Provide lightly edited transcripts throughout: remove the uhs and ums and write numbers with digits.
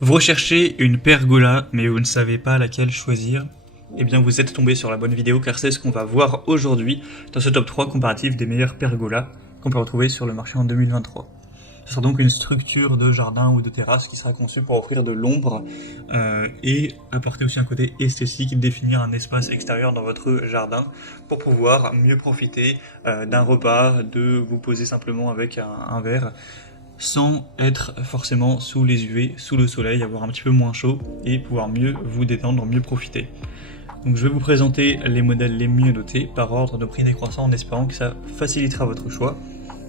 Vous recherchez une pergola, mais vous ne savez pas laquelle choisir? Eh bien, vous êtes tombé sur la bonne vidéo, car c'est ce qu'on va voir aujourd'hui dans ce top 3 comparatif des meilleures pergolas qu'on peut retrouver sur le marché en 2023. Ce sera donc une structure de jardin ou de terrasse qui sera conçue pour offrir de l'ombre et apporter aussi un côté esthétique, définir un espace extérieur dans votre jardin pour pouvoir mieux profiter d'un repas, de vous poser simplement avec un verre, sans être forcément sous les UV, sous le soleil, avoir un petit peu moins chaud et pouvoir mieux vous détendre, mieux profiter. Donc je vais vous présenter les modèles les mieux notés par ordre de prix décroissant en espérant que ça facilitera votre choix.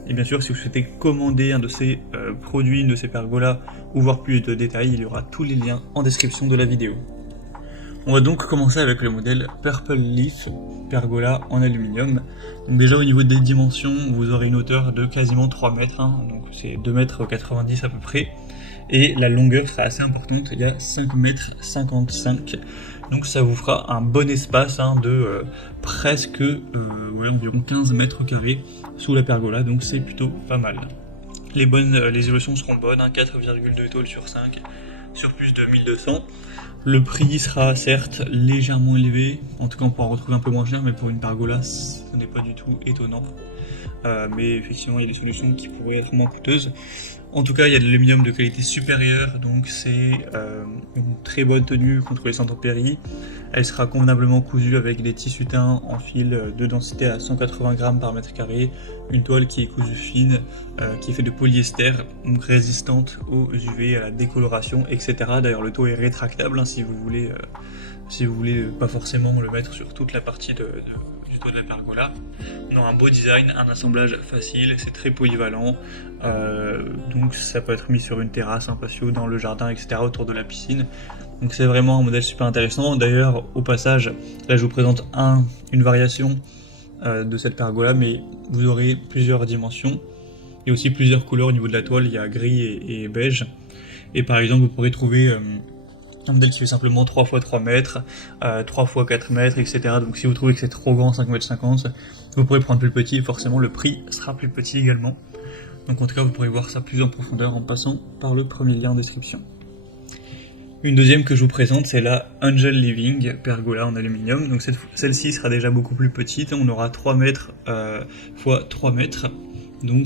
Et bien sûr, si vous souhaitez commander un de ces produits, une de ces pergolas ou voir plus de détails, il y aura tous les liens en description de la vidéo. On va donc commencer avec le modèle Purple Leaf Pergola en aluminium. Donc déjà au niveau des dimensions, vous aurez une hauteur de quasiment 3 mètres, donc c'est 2,90 m à peu près. Et la longueur sera assez importante, il y a 5,55 m. Donc ça vous fera un bon espace de presque environ 15 mètres carrés sous la pergola, donc c'est plutôt pas mal. Les évolutions seront bonnes, 4,2 tôles sur 5, sur plus de 1200. Le prix sera certes légèrement élevé, en tout cas on pourra retrouver un peu moins cher, mais pour une pergola ce n'est pas du tout étonnant. Mais effectivement il y a des solutions qui pourraient être moins coûteuses. En tout cas il y a de l'aluminium de qualité supérieure, donc c'est une très bonne tenue contre les intempéries. Elle sera convenablement cousue avec des tissus teints en fil de densité à 180 grammes par mètre carré, une toile qui est cousue fine, qui est faite de polyester, donc résistante aux UV, à la décoloration, etc. D'ailleurs le taux est rétractable si vous voulez pas forcément le mettre sur toute la partie du dos de la pergola. On aura un beau design, un assemblage facile, c'est très polyvalent, donc ça peut être mis sur une terrasse, un patio, dans le jardin, etc. autour de la piscine. Donc c'est vraiment un modèle super intéressant. D'ailleurs, au passage, là je vous présente une variation de cette pergola, mais vous aurez plusieurs dimensions et aussi plusieurs couleurs au niveau de la toile. Il y a gris et beige. Et par exemple, vous pourrez trouver un modèle qui fait simplement 3 x 3 mètres, 3 x 4 mètres, etc. Donc si vous trouvez que c'est trop grand, 5,50 m, vous pourrez prendre plus petit et forcément le prix sera plus petit également. Donc en tout cas, vous pourrez voir ça plus en profondeur en passant par le premier lien en description. Une deuxième que je vous présente, c'est la Angel Living Pergola en aluminium. Donc celle-ci sera déjà beaucoup plus petite, on aura 3 mètres x 3 mètres. Donc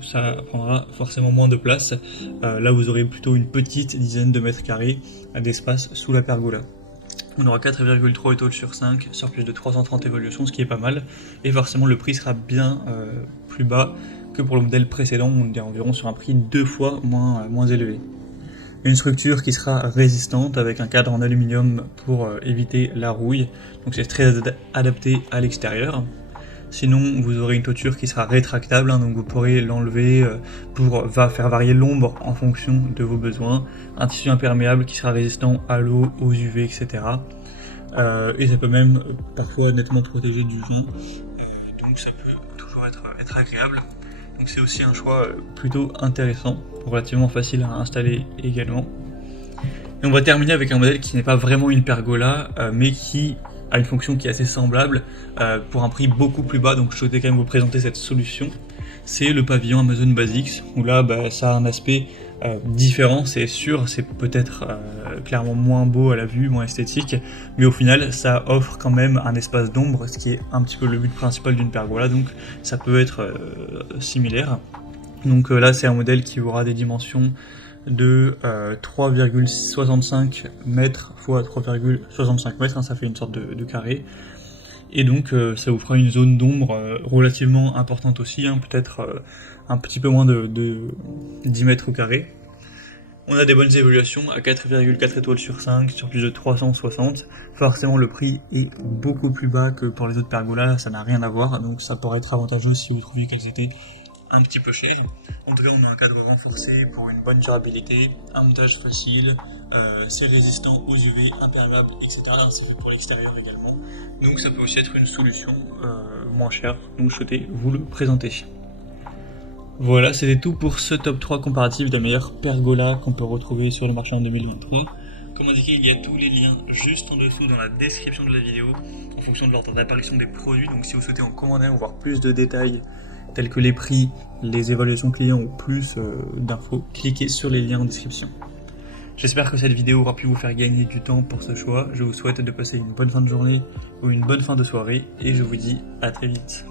ça prendra forcément moins de place. Là vous aurez plutôt une petite dizaine de mètres carrés d'espace sous la pergola. On aura 4,3 étoiles sur 5 sur plus de 330 évolutions, ce qui est pas mal. Et forcément le prix sera bien plus bas que pour le modèle précédent, on est environ sur un prix 2 fois moins élevé. Une structure qui sera résistante avec un cadre en aluminium pour éviter la rouille, donc c'est très adapté à l'extérieur. Sinon vous aurez une toiture qui sera rétractable, donc vous pourrez l'enlever pour faire varier l'ombre en fonction de vos besoins. Un tissu imperméable qui sera résistant à l'eau, aux UV, etc. Et ça peut même parfois nettement protéger du vent, donc ça peut toujours être agréable. Donc c'est aussi un choix plutôt intéressant, relativement facile à installer également. Et on va terminer avec un modèle qui n'est pas vraiment une pergola, mais qui a une fonction qui est assez semblable, pour un prix beaucoup plus bas, donc je souhaitais quand même vous présenter cette solution. C'est le pavillon Amazon Basics, où là ça a un aspect différent, c'est sûr, c'est peut-être clairement moins beau à la vue, moins esthétique, mais au final ça offre quand même un espace d'ombre, ce qui est un petit peu le but principal d'une pergola, donc ça peut être similaire. Donc là c'est un modèle qui aura des dimensions de 3,65 mètres x 3,65 mètres, ça fait une sorte de carré. Et donc ça vous fera une zone d'ombre relativement importante aussi, peut-être un petit peu moins de 10 mètres au carré. On a des bonnes évaluations à 4,4 étoiles sur 5, sur plus de 360. Forcément le prix est beaucoup plus bas que pour les autres pergolas, ça n'a rien à voir, donc ça pourrait être avantageux si vous trouviez qu'elles étaient un petit peu chères. En tout cas on a un cadre renforcé pour une bonne durabilité, un montage facile, c'est résistant aux UV, imperméable, etc. C'est fait pour l'extérieur également, donc ça peut aussi être une solution moins chère, donc je souhaitais vous le présenter. Voilà, c'était tout pour ce top 3 comparatif des meilleures pergolas qu'on peut retrouver sur le marché en 2023. Comme indiqué, il y a tous les liens juste en dessous dans la description de la vidéo, en fonction de l'ordre d'apparition des produits, donc si vous souhaitez en commander un ou voir plus de détails, tels que les prix, les évaluations clients ou plus d'infos, cliquez sur les liens en description. J'espère que cette vidéo aura pu vous faire gagner du temps pour ce choix. Je vous souhaite de passer une bonne fin de journée ou une bonne fin de soirée et je vous dis à très vite.